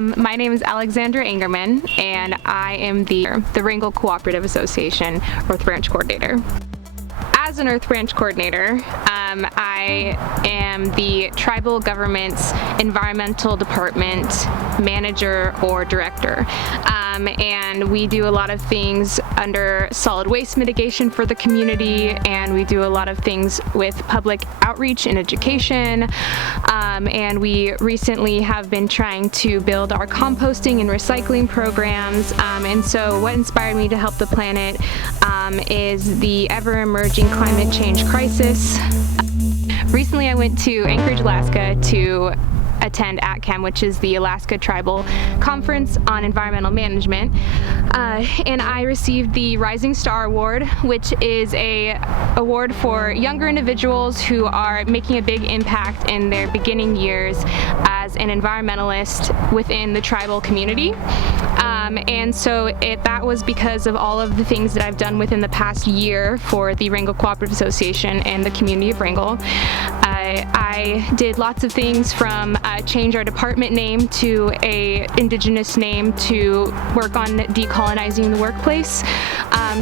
My name is Alexandra Angerman, and I am the Wrangell Cooperative Association Earth Branch Coordinator. As an Earth Branch Coordinator, I am the Tribal Government's Environmental Department Manager or Director. And we do a lot of things under solid waste mitigation for the community, and we do a lot of things with public outreach and education. And we recently have been trying to build our composting and recycling programs. And so what inspired me to help the planet is the ever-emerging climate change crisis. Recently I went to Anchorage, Alaska to attend ATCAM, which is the Alaska Tribal Conference on Environmental Management, and I received the Rising Star Award, which is an award for younger individuals who are making a big impact in their beginning years as an environmentalist within the tribal community. And so that was because of all of the things that I've done within the past year for the Wrangell Cooperative Association and the community of Wrangell. I did lots of things from change our department name to a indigenous name, to work on decolonizing the workplace,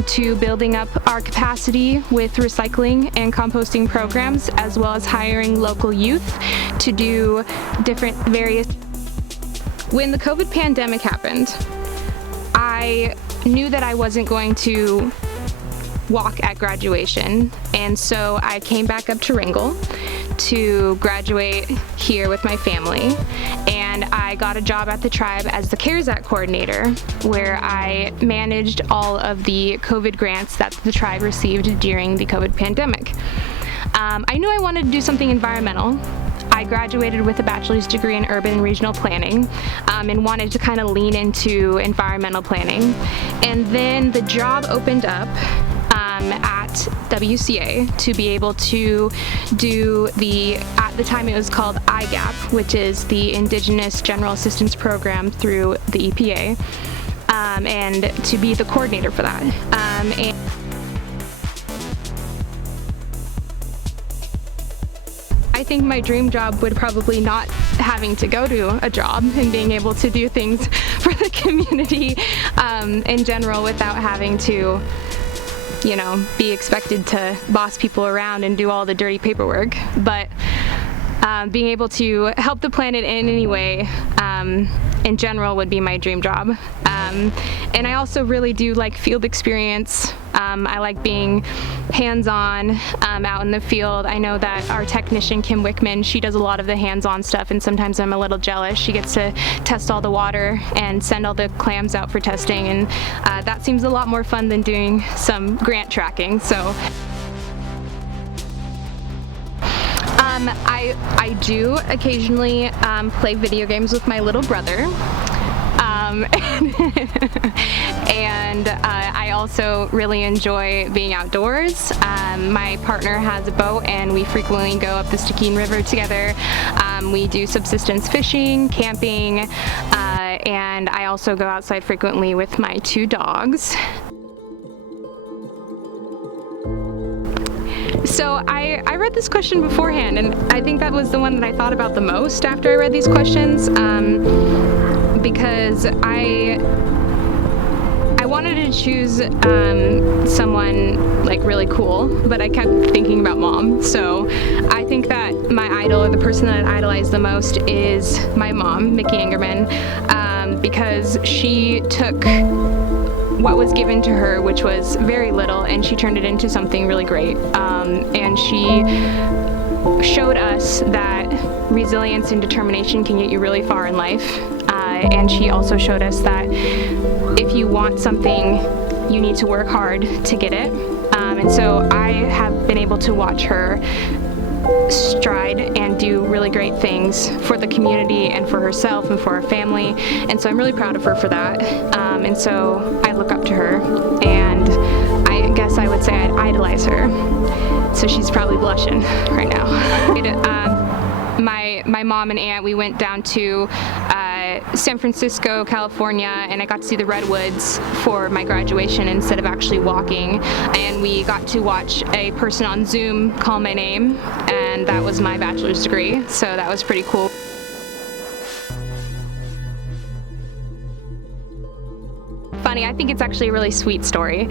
to building up our capacity with recycling and composting programs, as well as hiring local youth to do different various. When the COVID pandemic happened, I knew that I wasn't going to walk at graduation, and so I came back up to Wrangell to graduate here with my family, and I got a job at the tribe as the CARES Act coordinator, where I managed all of the COVID grants that the tribe received during the COVID pandemic. I knew I wanted to do something environmental. I graduated with a bachelor's degree in urban and regional planning, and wanted to kind of lean into environmental planning. And then the job opened up at WCA to be able to do at the time it was called IGAP, which is the Indigenous General Assistance Program through the EPA, and to be the coordinator for that. And I think my dream job would probably not having to go to a job and being able to do things for the community in general without having to, you know, be expected to boss people around and do all the dirty paperwork. But being able to help the planet in any way in general would be my dream job. And I also really do like field experience. I like being hands-on out in the field. I know that our technician, Kim Wickman, she does a lot of the hands-on stuff, and sometimes I'm a little jealous. She gets to test all the water and send all the clams out for testing, and that seems a lot more fun than doing some grant tracking. So I do occasionally play video games with my little brother. And I also really enjoy being outdoors. My partner has a boat, and we frequently go up the Stickeen River together. We do subsistence fishing, camping, and I also go outside frequently with my 2 dogs. So I read this question beforehand, and I think that was the one that I thought about the most after I read these questions, because I wanted to choose someone like really cool, but I kept thinking about Mom. So I think that my idol, or the person that I idolize the most, is my mom, Mickey Angerman, because she took what was given to her, which was very little, and she turned it into something really great. And she showed us that resilience and determination can get you really far in life. And she also showed us that if you want something, you need to work hard to get it. And so I have been able to watch her stride and do really great things for the community and for herself and for her family, and so I'm really proud of her for that. And so I look up to her, and I guess I would say I idolize her. So she's probably blushing right now. My mom and aunt, we went down to San Francisco, California, and I got to see the redwoods for my graduation instead of actually walking, and we got to watch a person on Zoom call my name, and that was my bachelor's degree, so that was pretty cool. funny. I think it's actually a really sweet story.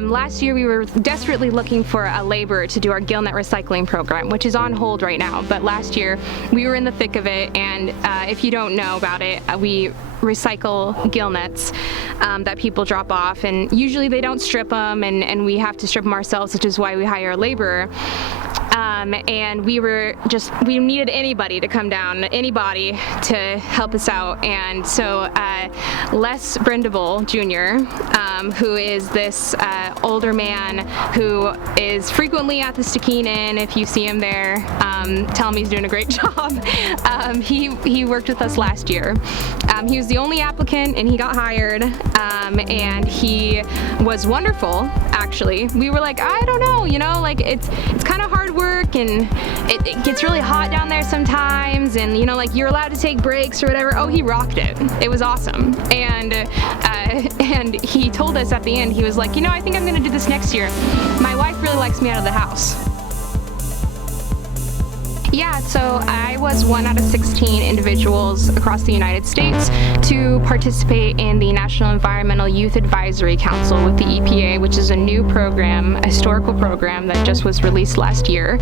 Last year we were desperately looking for a laborer to do our gill net recycling program, which is on hold right now. But last year we were in the thick of it, and if you don't know about it, we recycle gill nets that people drop off, and usually they don't strip them, and we have to strip them ourselves, which is why we hire a laborer. And we needed anybody to come down, anybody to help us out. And so Les Brindable Jr., who is this older man who is frequently at the Stikine Inn. If you see him there, tell him he's doing a great job. He worked with us last year. He was the only applicant, and he got hired, and he was wonderful, actually. We were like, I don't know, like it's kind of hard work, and it gets really hot down there sometimes, and like you're allowed to take breaks or whatever. Oh, he rocked it. It was awesome. And he told us at the end, he was like, I think I'm gonna do this next year. My wife really likes me out of the house. Yeah, so I was one out of 16 individuals across the United States to participate in the National Environmental Youth Advisory Council with the EPA, which is a new program, a historical program that just was released last year.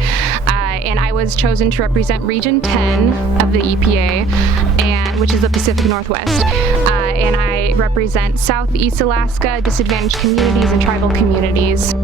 And I was chosen to represent Region 10 of the EPA, which is the Pacific Northwest. And I represent Southeast Alaska, disadvantaged communities, and tribal communities.